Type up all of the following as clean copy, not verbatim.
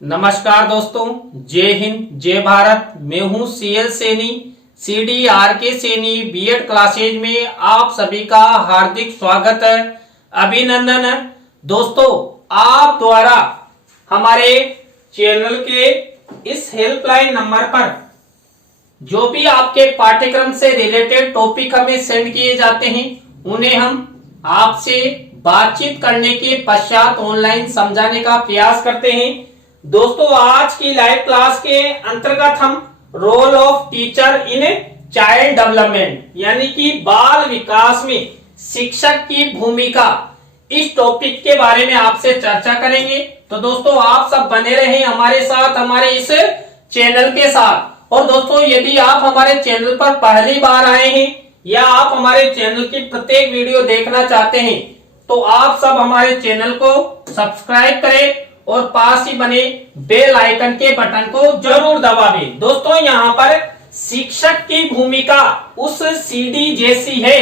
नमस्कार दोस्तों, जय हिंद जय भारत। मैं हूं CL Saini, CDRK Saini BEd classes में आप सभी का हार्दिक स्वागत है, अभिनंदन है। दोस्तों, आप द्वारा हमारे चैनल के इस हेल्पलाइन नंबर पर जो भी आपके पाठ्यक्रम से रिलेटेड टॉपिक हमें सेंड किए जाते हैं, उन्हें हम आपसे बातचीत करने के पश्चात ऑनलाइन समझाने का प्रयास करते हैं। दोस्तों, आज की लाइव क्लास के अंतर्गत हम role of teacher in child development यानी कि बाल विकास में शिक्षक की भूमिका, इस टॉपिक के बारे में आपसे चर्चा करेंगे। तो दोस्तों, आप सब बने रहें हमारे साथ, हमारे इस चैनल के साथ। और दोस्तों, यदि आप हमारे चैनल पर पहली बार आए हैं या आप हमारे चैनल की प्रत्येक वीडियो देखना चाहते हैं, तो आप सब हमारे चैनल को सब्सक्राइब करें और पास ही बने बेल आइकन के बटन को जरूर दबावें। दोस्तों, यहाँ पर शिक्षक की भूमिका उस सीढ़ी जैसी है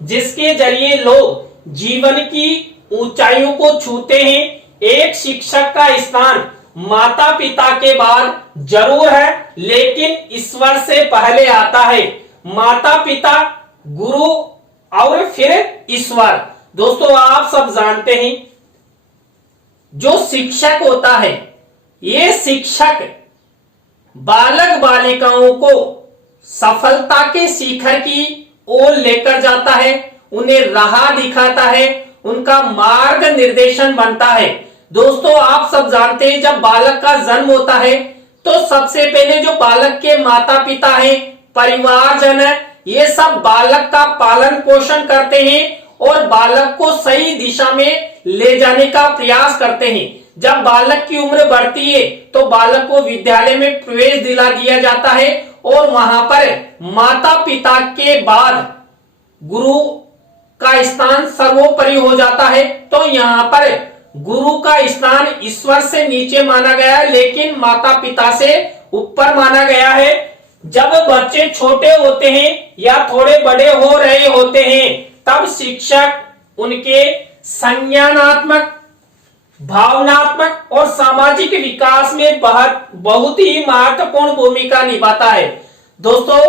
जिसके जरिए लोग जीवन की ऊंचाइयों को छूते हैं। एक शिक्षक का स्थान माता पिता के बाद जरूर है, लेकिन ईश्वर से पहले आता है। माता पिता, गुरु और फिर ईश्वर। दोस्तों, आप सब जानते हैं, जो शिक्षक होता है, ये शिक्षक बालक बालिकाओं को सफलता के शिखर की ओर लेकर जाता है, उन्हें राह दिखाता है, उनका मार्ग निर्देशन बनता है। दोस्तों, आप सब जानते हैं, जब बालक का जन्म होता है तो सबसे पहले जो बालक के माता पिता है, परिवारजन है, ये सब बालक का पालन पोषण करते हैं और बालक को सही दिशा में ले जाने का प्रयास करते हैं। जब बालक की उम्र बढ़ती है तो बालक को विद्यालय में प्रवेश दिला दिया जाता है और वहां पर माता पिता के बाद गुरु का स्थान सर्वोपरि हो जाता है। तो यहाँ पर गुरु का स्थान ईश्वर से नीचे माना गया है, लेकिन माता पिता से ऊपर माना गया है। जब बच्चे छोटे होते हैं या थोड़े बड़े हो रहे होते हैं, तब शिक्षक उनके संज्ञानात्मक, भावनात्मक और सामाजिक विकास में बहुत ही महत्वपूर्ण भूमिका निभाता है। दोस्तों,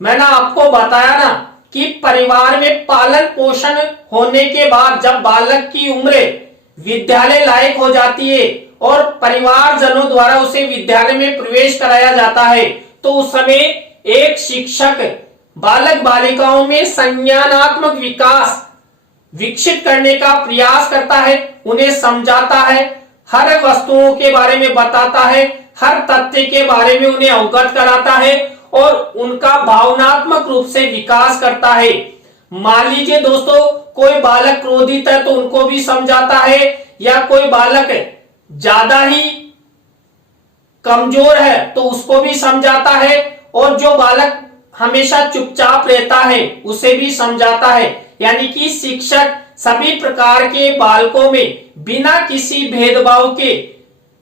मैंने आपको बताया ना कि परिवार में पालन पोषण होने के बाद जब बालक की उम्र विद्यालय लायक हो जाती है और परिवारजनों द्वारा उसे विद्यालय में प्रवेश कराया जाता है, तो उस समय एक शिक्षक बालक बालिकाओं में संज्ञानात्मक विकास विकसित करने का प्रयास करता है, उन्हें समझाता है, हर वस्तुओं के बारे में बताता है, हर तथ्य के बारे में उन्हें अवगत कराता है और उनका भावनात्मक रूप से विकास करता है। मान लीजिए दोस्तों, कोई बालक क्रोधित है तो उनको भी समझाता है, या कोई बालक ज्यादा ही कमजोर है तो उसको भी समझाता है, और जो बालक हमेशा चुपचाप रहता है उसे भी समझाता है। यानी कि शिक्षक सभी प्रकार के बालकों में बिना किसी भेदभाव के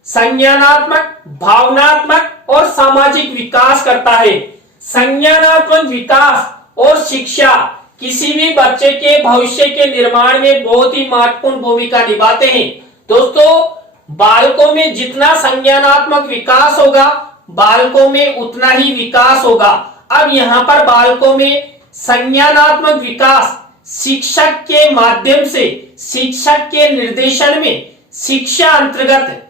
संज्ञानात्मक, भावनात्मक और सामाजिक विकास करता है। संज्ञानात्मक विकास और शिक्षा किसी भी बच्चे के भविष्य के निर्माण में बहुत ही महत्वपूर्ण भूमिका निभाते हैं। दोस्तों, बालकों में जितना संज्ञानात्मक विकास होगा, बालकों में उतना ही विकास होगा। अब यहाँ पर बालकों में संज्ञानात्मक विकास शिक्षक के माध्यम से, शिक्षक के निर्देशन में, शिक्षा अंतर्गत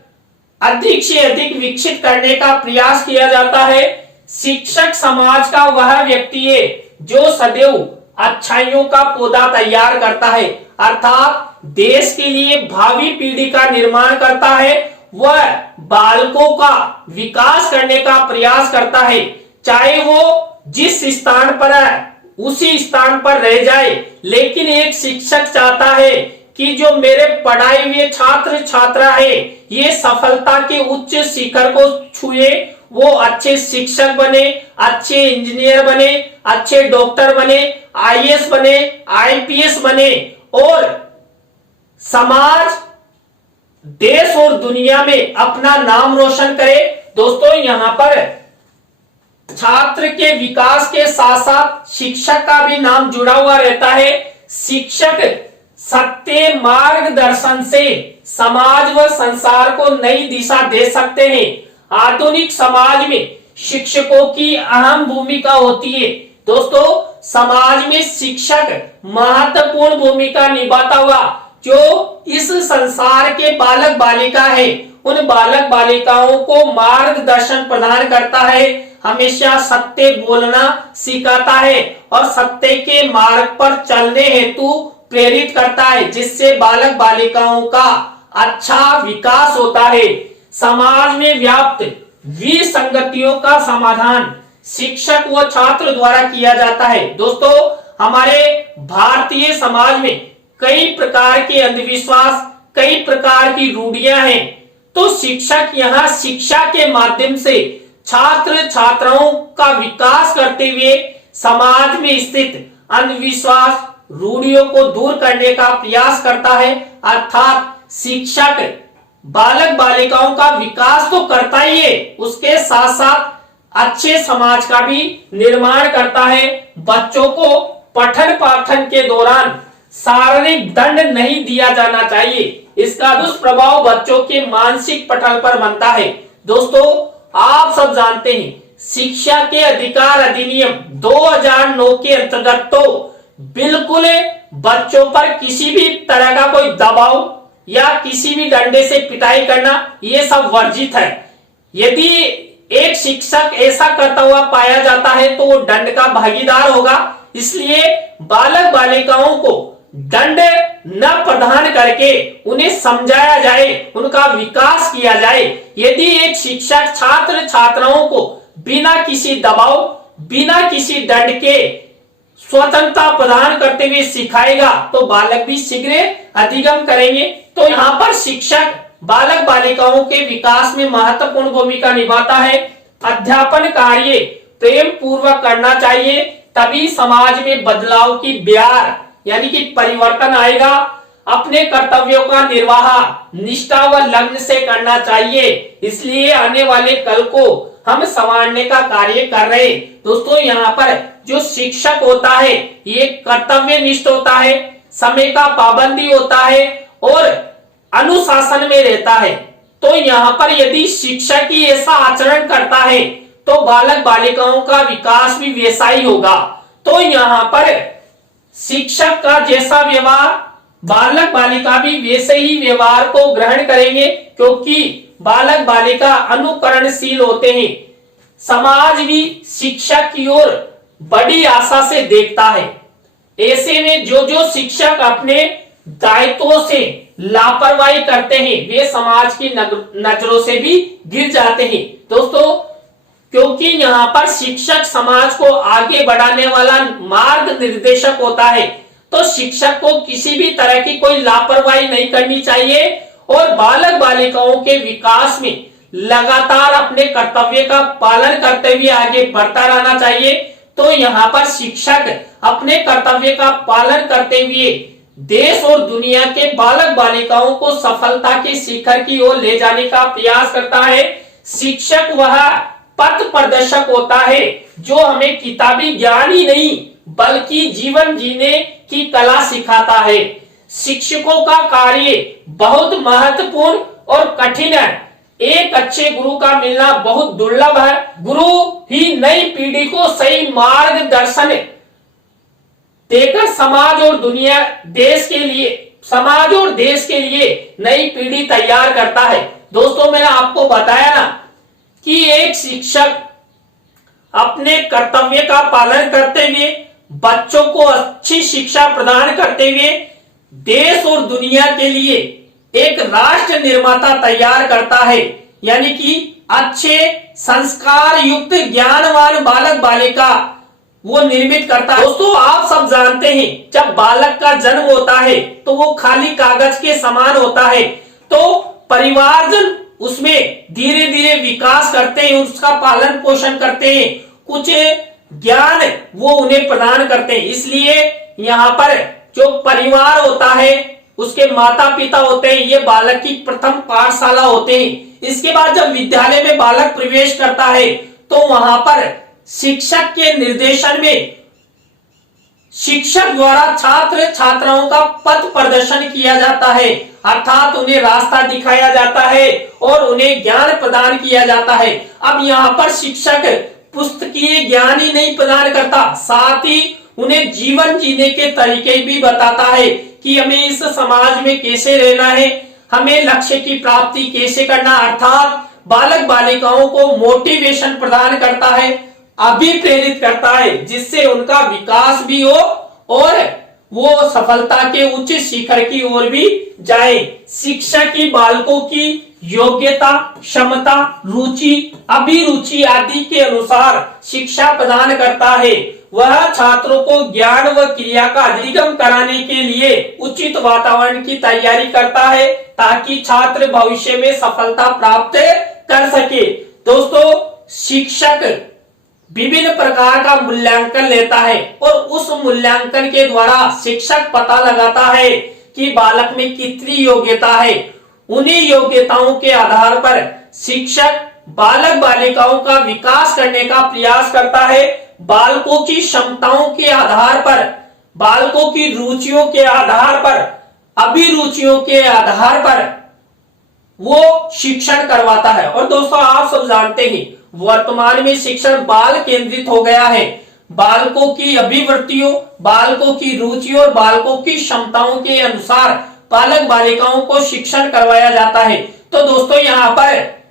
अधिक से अधिक विकसित करने का प्रयास किया जाता है। शिक्षक समाज का वह व्यक्ति है जो सदैव अच्छाइयों का पौधा तैयार करता है, अर्थात देश के लिए भावी पीढ़ी का निर्माण करता है। वह बालकों का विकास करने का प्रयास करता है, चाहे वो जिस स्थान पर है उसी स्थान पर रह जाए। लेकिन एक शिक्षक चाहता है कि जो मेरे पढ़ाए हुए छात्र छात्रा है, ये सफलता के उच्च शिखर को छुए, वो अच्छे शिक्षक बने, अच्छे इंजीनियर बने, अच्छे डॉक्टर बने, IAS बने, IPS बने और समाज, देश और दुनिया में अपना नाम रोशन करे। दोस्तों, यहाँ पर छात्र के विकास के साथ साथ शिक्षक का भी नाम जुड़ा हुआ रहता है। शिक्षक सत्य मार्गदर्शन से समाज व संसार को नई दिशा दे सकते हैं। आधुनिक समाज में शिक्षकों की अहम भूमिका होती है। दोस्तों, समाज में शिक्षक महत्वपूर्ण भूमिका निभाता हुआ जो इस संसार के बालक बालिका है, उन बालक बालिकाओं को मार्गदर्शन प्रदान करता है, हमेशा सत्य बोलना सिखाता है और सत्य के मार्ग पर चलने हेतु प्रेरित करता है, जिससे बालक बालिकाओं का अच्छा विकास होता है। समाज में व्याप्त विसंगतियों का समाधान शिक्षक व छात्र द्वारा किया जाता है। दोस्तों, हमारे भारतीय समाज में कई प्रकार के अंधविश्वास, कई प्रकार की रूढ़ियां हैं, तो शिक्षक यहाँ शिक्षा के माध्यम से छात्र छात्राओं का विकास करते हुए समाज में स्थित अंधविश्वास, रूढ़ियों को दूर करने का प्रयास करता है। अर्थात शिक्षक बालक बालिकाओं का विकास तो करता ही है, उसके साथ साथ अच्छे समाज का भी निर्माण करता है। बच्चों को पठन पाठन के दौरान शारीरिक दंड नहीं दिया जाना चाहिए, इसका दुष्प्रभाव बच्चों के मानसिक पटल पर बनता है। दोस्तों, आप सब जानते हैं शिक्षा के अधिकार अधिनियम 2009 के अंतर्गत तो बिल्कुल बच्चों पर किसी भी तरह का कोई दबाव या किसी भी डंडे से पिटाई करना ये सब वर्जित है। यदि एक शिक्षक ऐसा करता हुआ पाया जाता है तो वो दंड का भागीदार होगा। इसलिए बालक बालिकाओं को दंड न प्रदान करके उन्हें समझाया जाए, उनका विकास किया जाए। यदि एक शिक्षक छात्र छात्राओं को बिना किसी दबाव, बिना किसी दंड के स्वतंत्रता प्रदान करते हुए सिखाएगा तो बालक भी शीघ्र अधिगम करेंगे। तो यहाँ पर शिक्षक बालक बालिकाओं के विकास में महत्वपूर्ण भूमिका निभाता है। अध्यापन कार्य प्रेम पूर्वक करना चाहिए, तभी समाज में बदलाव की ब्यार यानी कि परिवर्तन आएगा। अपने कर्तव्यों का निर्वाह निष्ठा व लगन से करना चाहिए, इसलिए आने वाले कल को हम संवारने का कार्य कर रहे हैं। दोस्तों, यहाँ पर जो शिक्षक होता है ये कर्तव्य निष्ठ होता है, समय का पाबंदी होता है और अनुशासन में रहता है। तो यहाँ पर यदि शिक्षक ही ऐसा आचरण करता है तो बालक बालिकाओं का विकास भी वैसा ही होगा। तो यहाँ पर शिक्षक का जैसा व्यवहार बालक बालिका भी वैसे ही व्यवहार को ग्रहण करेंगे, क्योंकि बालक बालिका अनुकरणशील होते हैं। समाज भी शिक्षक की ओर बड़ी आशा से देखता है। ऐसे में जो शिक्षक अपने दायित्वों से लापरवाही करते हैं वे समाज की नजरों से भी गिर जाते हैं। दोस्तों, क्योंकि यहाँ पर शिक्षक समाज को आगे बढ़ाने वाला मार्ग निर्देशक होता है, तो शिक्षक को किसी भी तरह की कोई लापरवाही नहीं करनी चाहिए और बालक बालिकाओं के विकास में लगातार अपने कर्तव्य का पालन करते हुए आगे बढ़ता रहना चाहिए। तो यहाँ पर शिक्षक अपने कर्तव्य का पालन करते हुए देश और दुनिया के बालक बालिकाओं को सफलता के शिखर की ओर ले जाने का प्रयास करता है। शिक्षक वह पथ प्रदर्शक होता है जो हमें किताबी ज्ञान ही नहीं बल्कि जीवन जीने की कला सिखाता है। शिक्षकों का कार्य बहुत महत्वपूर्ण और कठिन है। एक अच्छे गुरु का मिलना बहुत दुर्लभ है। गुरु ही नई पीढ़ी को सही मार्गदर्शन देकर समाज और देश के लिए नई पीढ़ी तैयार करता है। दोस्तों, मैंने आपको बताया ना कि एक शिक्षक अपने कर्तव्य का पालन करते हुए बच्चों को अच्छी शिक्षा प्रदान करते हुए देश और दुनिया के लिए एक राष्ट्र निर्माता तैयार करता है, यानी कि अच्छे संस्कार युक्त ज्ञानवान बालक बालिका वो निर्मित करता है। दोस्तों, आप सब जानते हैं जब बालक का जन्म होता है तो वो खाली कागज के समान होता है, तो परिवारजन उसमें धीरे धीरे विकास करते हैं, उसका पालन पोषण करते हैं, कुछ ज्ञान वो उन्हें प्रदान करते हैं। इसलिए यहाँ पर जो परिवार होता है उसके माता पिता होते हैं, ये बालक की प्रथम पाठशाला होते हैं। इसके बाद जब विद्यालय में बालक प्रवेश करता है तो वहां पर शिक्षक के निर्देशन में शिक्षक द्वारा छात्र छात्राओं का पथ प्रदर्शन किया जाता है, अर्थात उन्हें रास्ता दिखाया जाता है और उन्हें ज्ञान प्रदान किया जाता है। अब यहाँ पर शिक्षक पुस्तकीय ज्ञान ही नहीं प्रदान करता, साथ ही उन्हें जीवन जीने के तरीके भी बताता है कि हमें इस समाज में कैसे रहना है, हमें लक्ष्य की प्राप्ति कैसे करना, अर्थात बालक बालिकाओं को मोटिवेशन प्रदान करता है, अभिप्रेरित करता है, जिससे उनका विकास भी हो और वो सफलता के उच्च शिखर की ओर भी जाए। शिक्षा की बालकों की योग्यता, क्षमता, रुचि, अभिरुचि आदि के अनुसार शिक्षा प्रदान करता है। वह छात्रों को ज्ञान व क्रिया का अधिगम कराने के लिए उचित वातावरण की तैयारी करता है, ताकि छात्र भविष्य में सफलता प्राप्त कर सके। दोस्तों, शिक्षक विभिन्न प्रकार का मूल्यांकन लेता है और उस मूल्यांकन के द्वारा शिक्षक पता लगाता है कि बालक में कितनी योग्यता है। उन्हीं योग्यताओं के आधार पर शिक्षक बालक बालिकाओं का विकास करने का प्रयास करता है। बालकों की क्षमताओं के आधार पर, बालकों की रुचियों के आधार पर, अभिरुचियों के आधार पर वो शिक्षण करवाता है। और दोस्तों, आप सब जानते हैं वर्तमान में शिक्षण बाल केंद्रित हो गया है। बालकों की अभिवृत्तियों, बालकों की रुचियों और बालकों की क्षमताओं के अनुसार बालक बालिकाओं को शिक्षण करवाया जाता है। तो दोस्तों, यहाँ पर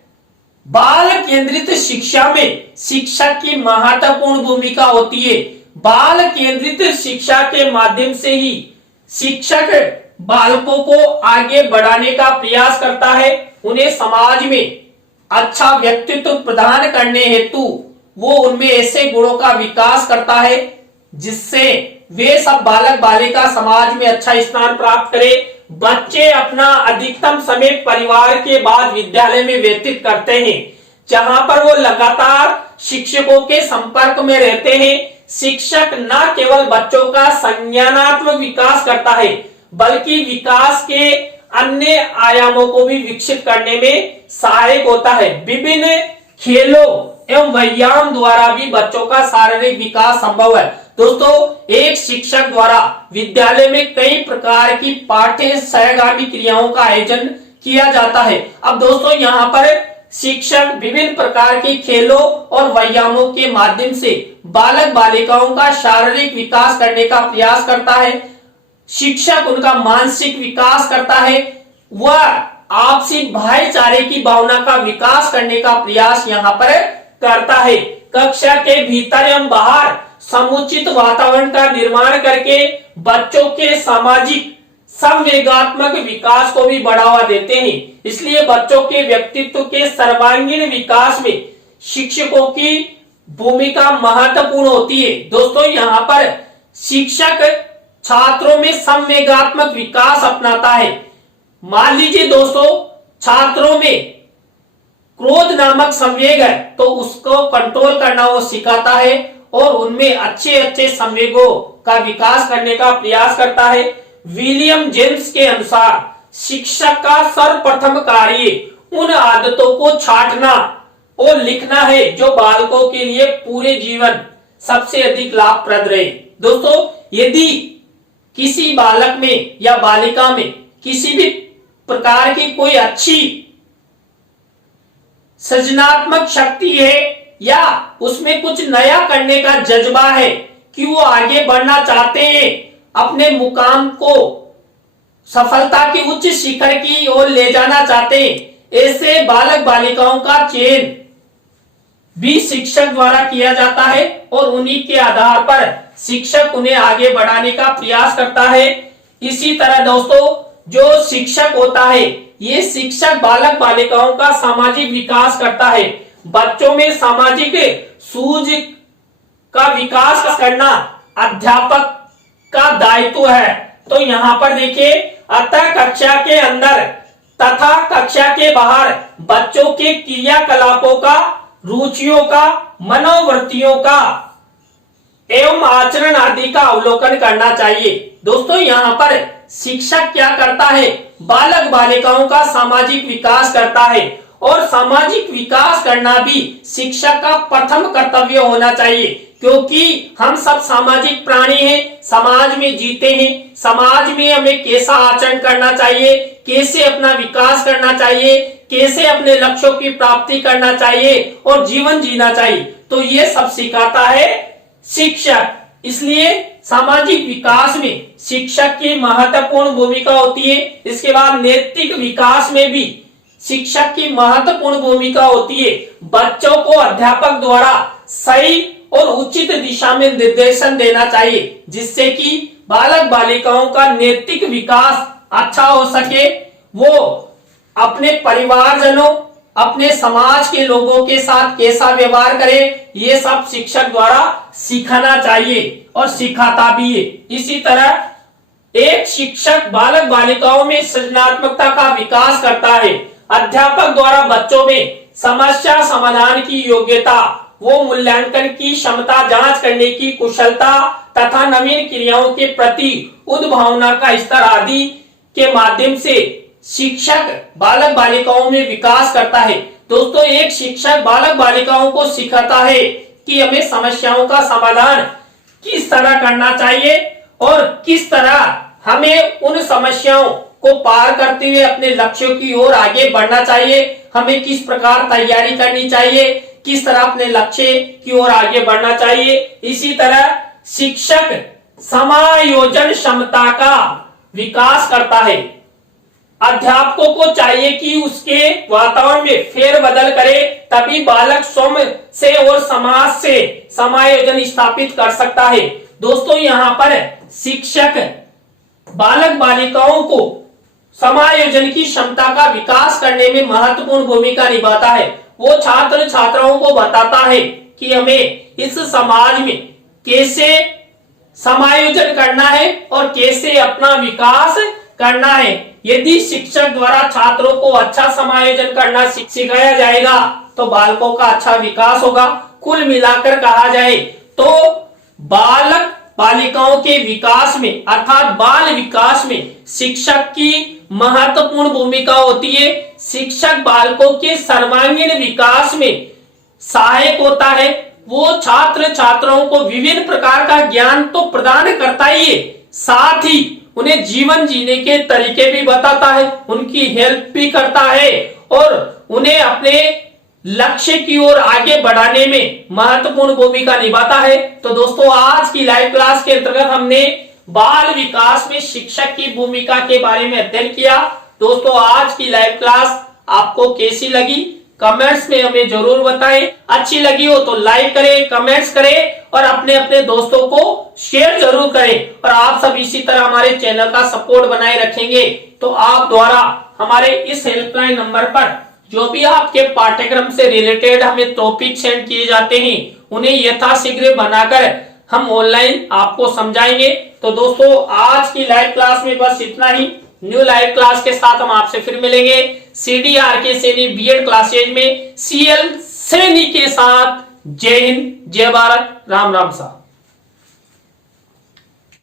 बाल केंद्रित शिक्षा में शिक्षक की महत्वपूर्ण भूमिका होती है। बाल केंद्रित शिक्षा के माध्यम से ही शिक्षक बालकों को आगे बढ़ाने का प्रयास करता है। उन्हें समाज में अच्छा व्यक्तित्व प्रदान करने हेतु वो उनमें ऐसे गुणों का विकास करता है जिससे वे सब बालक बालिका समाज में अच्छा स्थान प्राप्त करे। बच्चे अपना अधिकतम समय परिवार के बाद विद्यालय में व्यतीत करते हैं, जहां पर वो लगातार शिक्षकों के संपर्क में रहते हैं। शिक्षक न केवल बच्चों का संज्ञानात्मक विकास करता है, बल्कि विकास के अन्य आयामों को भी विकसित करने में सहायक होता है। विभिन्न खेलों एवं व्यायाम द्वारा भी बच्चों का शारीरिक विकास संभव है। दोस्तों, एक शिक्षक द्वारा विद्यालय में कई प्रकार की पाठ्य सहगामी क्रियाओं का आयोजन किया जाता है। अब दोस्तों, यहाँ पर शिक्षक विभिन्न प्रकार के खेलों और व्यायामों के माध्यम से बालक बालिकाओं का शारीरिक विकास करने का प्रयास करता है। शिक्षक उनका मानसिक विकास करता है, वह आपसी भाईचारे की भावना का विकास करने का प्रयास यहाँ पर करता है। कक्षा के भीतर एवं बाहर समुचित वातावरण का निर्माण करके बच्चों के सामाजिक संवेगात्मक विकास को भी बढ़ावा देते हैं। इसलिए बच्चों के व्यक्तित्व के सर्वांगीण विकास में शिक्षकों की भूमिका महत्वपूर्ण होती है। दोस्तों, यहाँ पर शिक्षक छात्रों में संवेगात्मक विकास अपनाता है। मान लीजिए दोस्तों, छात्रों में क्रोध नामक संवेग है तो उसको कंट्रोल करना वो सिखाता है और उनमें अच्छे अच्छे संवेगों का विकास करने का प्रयास करता है। विलियम जेम्स के अनुसार शिक्षक का सर्वप्रथम कार्य उन आदतों को छांटना और लिखना है जो बालकों के लिए पूरे जीवन सबसे अधिक लाभप्रद रहे। दोस्तों, यदि किसी बालक में या बालिका में किसी भी प्रकार की कोई अच्छी सृजनात्मक शक्ति है या उसमें कुछ नया करने का जज्बा है कि वो आगे बढ़ना चाहते हैं, अपने मुकाम को सफलता के उच्च शिखर की ओर ले जाना चाहते हैं, ऐसे बालक बालिकाओं का चयन भी शिक्षक द्वारा किया जाता है और उन्हीं के आधार पर शिक्षक उन्हें आगे बढ़ाने का प्रयास करता है। इसी तरह दोस्तों, जो शिक्षक होता है, ये शिक्षक बालक बालिकाओं का सामाजिक विकास करता है। बच्चों में सामाजिक सूझ का विकास करना अध्यापक का दायित्व है। तो यहाँ पर देखिए, अतः कक्षा के अंदर तथा कक्षा के बाहर बच्चों के क्रियाकलापों का, रुचियों का, मनोवृत्तियों का एवं आचरण आदि का अवलोकन करना चाहिए। दोस्तों, यहाँ पर शिक्षक क्या करता है, बालक बालिकाओं का सामाजिक विकास करता है और सामाजिक विकास करना भी शिक्षक का प्रथम कर्तव्य होना चाहिए, क्योंकि हम सब सामाजिक प्राणी हैं, समाज में जीते हैं। समाज में हमें कैसा आचरण करना चाहिए, कैसे अपना विकास करना चाहिए, कैसे अपने लक्ष्यों की प्राप्ति करना चाहिए और जीवन जीना चाहिए, तो ये सब सिखाता है शिक्षक। इसलिए सामाजिक विकास में शिक्षक की महत्वपूर्ण भूमिका होती है। इसके बाद नैतिक विकास में भी शिक्षक की महत्वपूर्ण भूमिका होती है। बच्चों को अध्यापक द्वारा सही और उचित दिशा में निर्देशन देना चाहिए, जिससे कि बालक बालिकाओं का नैतिक विकास अच्छा हो सके। वो अपने परिवारजनों, अपने समाज के लोगों के साथ कैसा व्यवहार करे, ये सब शिक्षक द्वारा सिखाना चाहिए और सिखाता भी है। इसी तरह एक शिक्षक बालक बालिकाओं में सृजनात्मकता का विकास करता है। अध्यापक द्वारा बच्चों में समस्या समाधान की योग्यता, वो मूल्यांकन की क्षमता, जांच करने की कुशलता तथा नवीन क्रियाओं के प्रति उद्भावना का स्तर आदि के माध्यम से शिक्षक बालक बालिकाओं में विकास करता है। दोस्तों, एक शिक्षक बालक बालिकाओं को सिखाता है कि हमें समस्याओं का समाधान किस तरह करना चाहिए और किस तरह हमें उन समस्याओं को पार करते हुए अपने लक्ष्यों की ओर आगे बढ़ना चाहिए। हमें किस प्रकार तैयारी करनी चाहिए, किस तरह अपने लक्ष्य की ओर आगे बढ़ना चाहिए। इसी तरह शिक्षक समायोजन क्षमता का विकास करता है। अध्यापकों को चाहिए कि उसके वातावरण में फेरबदल करे, तभी बालक स्वयं से और समाज से समायोजन स्थापित कर सकता है। दोस्तों, यहाँ पर शिक्षक बालक बालिकाओं को समायोजन की क्षमता का विकास करने में महत्वपूर्ण भूमिका निभाता है। वो छात्र छात्राओं को बताता है कि हमें इस समाज में कैसे समायोजन करना है और कैसे अपना विकास करना है। यदि शिक्षक द्वारा छात्रों को अच्छा समायोजन करना सिखाया जाएगा तो बालकों का अच्छा विकास होगा। कुल मिलाकर कहा जाए तो बालक बालिकाओं के विकास में अर्थात बाल विकास में शिक्षक की महत्वपूर्ण भूमिका होती है। शिक्षक बालकों के सर्वांगीण विकास में सहायक होता है। वो छात्र छात्राओं को विभिन्न प्रकार का ज्ञान तो प्रदान करता ही है, साथ ही उन्हें जीवन जीने के तरीके भी बताता है, उनकी हेल्प भी करता है और उन्हें अपने लक्ष्य की ओर आगे बढ़ाने में महत्वपूर्ण भूमिका निभाता है। तो दोस्तों, आज की लाइव क्लास के अंतर्गत हमने बाल विकास में शिक्षक की भूमिका के बारे में अध्ययन किया। दोस्तों, आज की लाइव क्लास आपको कैसी लगी कमेंट्स में हमें जरूर बताएं। अच्छी लगी हो तो लाइक करें, कमेंट्स करें और अपने अपने दोस्तों को शेयर जरूर करें। और आप सब इसी तरह हमारे चैनल का सपोर्ट बनाए रखेंगे तो आप द्वारा हमारे इस हेल्पलाइन नंबर पर जो भी आपके पाठ्यक्रम से रिलेटेड हमें टॉपिक सेंड किए जाते हैं, उन्हें यथाशीघ्र बनाकर हम ऑनलाइन आपको समझाएंगे। तो दोस्तों, आज की लाइव क्लास में बस इतना ही। न्यू लाइव क्लास के साथ हम आपसे फिर मिलेंगे CDRK सैनी बीएड क्लासेज में CL सैनी के साथ। जय हिंद, जय भारत, राम राम साहब।